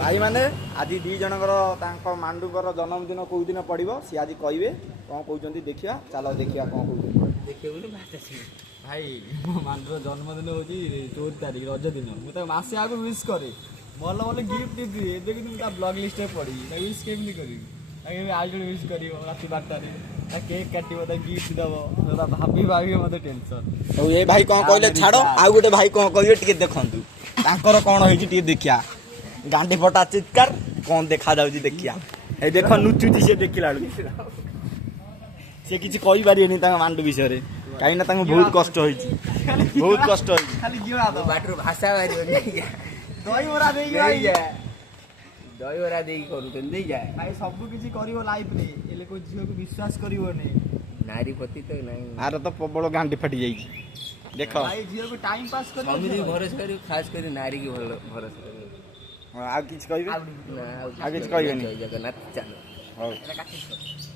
भाई मैंने आज दी जनकर मांडूकर जन्मदिन कौ दिन पड़ो सी आज कहे कौन कहते देखिया चलो देखिया कौन कहते भाई मो मांडूर जन्मदिन हूँ 14 तारीख रज दिन मुझे मसे आगे विश करे भल भल गिफ्ट दिए कि ब्लग लिस्ट पड़ी विश केमी करी आज विश कर रात 12 केक काट गिफ्ट दब भाभी भाभी मत टेंशन ये भाई कौन कहले छाड़ आउ गोटे भाई कौन कहे टे देखु कौन हो देखिया गांडी फटा चित्कार कौन देखा जाऊँ देखिया ए देख नुचुची से देखला से किसी कहि पारिबेनी मांडू विषय कहीं बहुत कष्ट बहुत कष्ट भाषा दहीबरा दहीबरा भाई सब किसी करिवो लाइफ रे एले कोई झियो को विश्वास करिवोनी नारी पति तो नहीं आर तो प्रबल गांडी फटी जाई देख भाई झियो को टाइम पास कर स्वामी भरोसा करी खास कर नारी की भरोसा करी आ किछ कहबे ना आ किछ कहबेनी जगन्नाथ चलो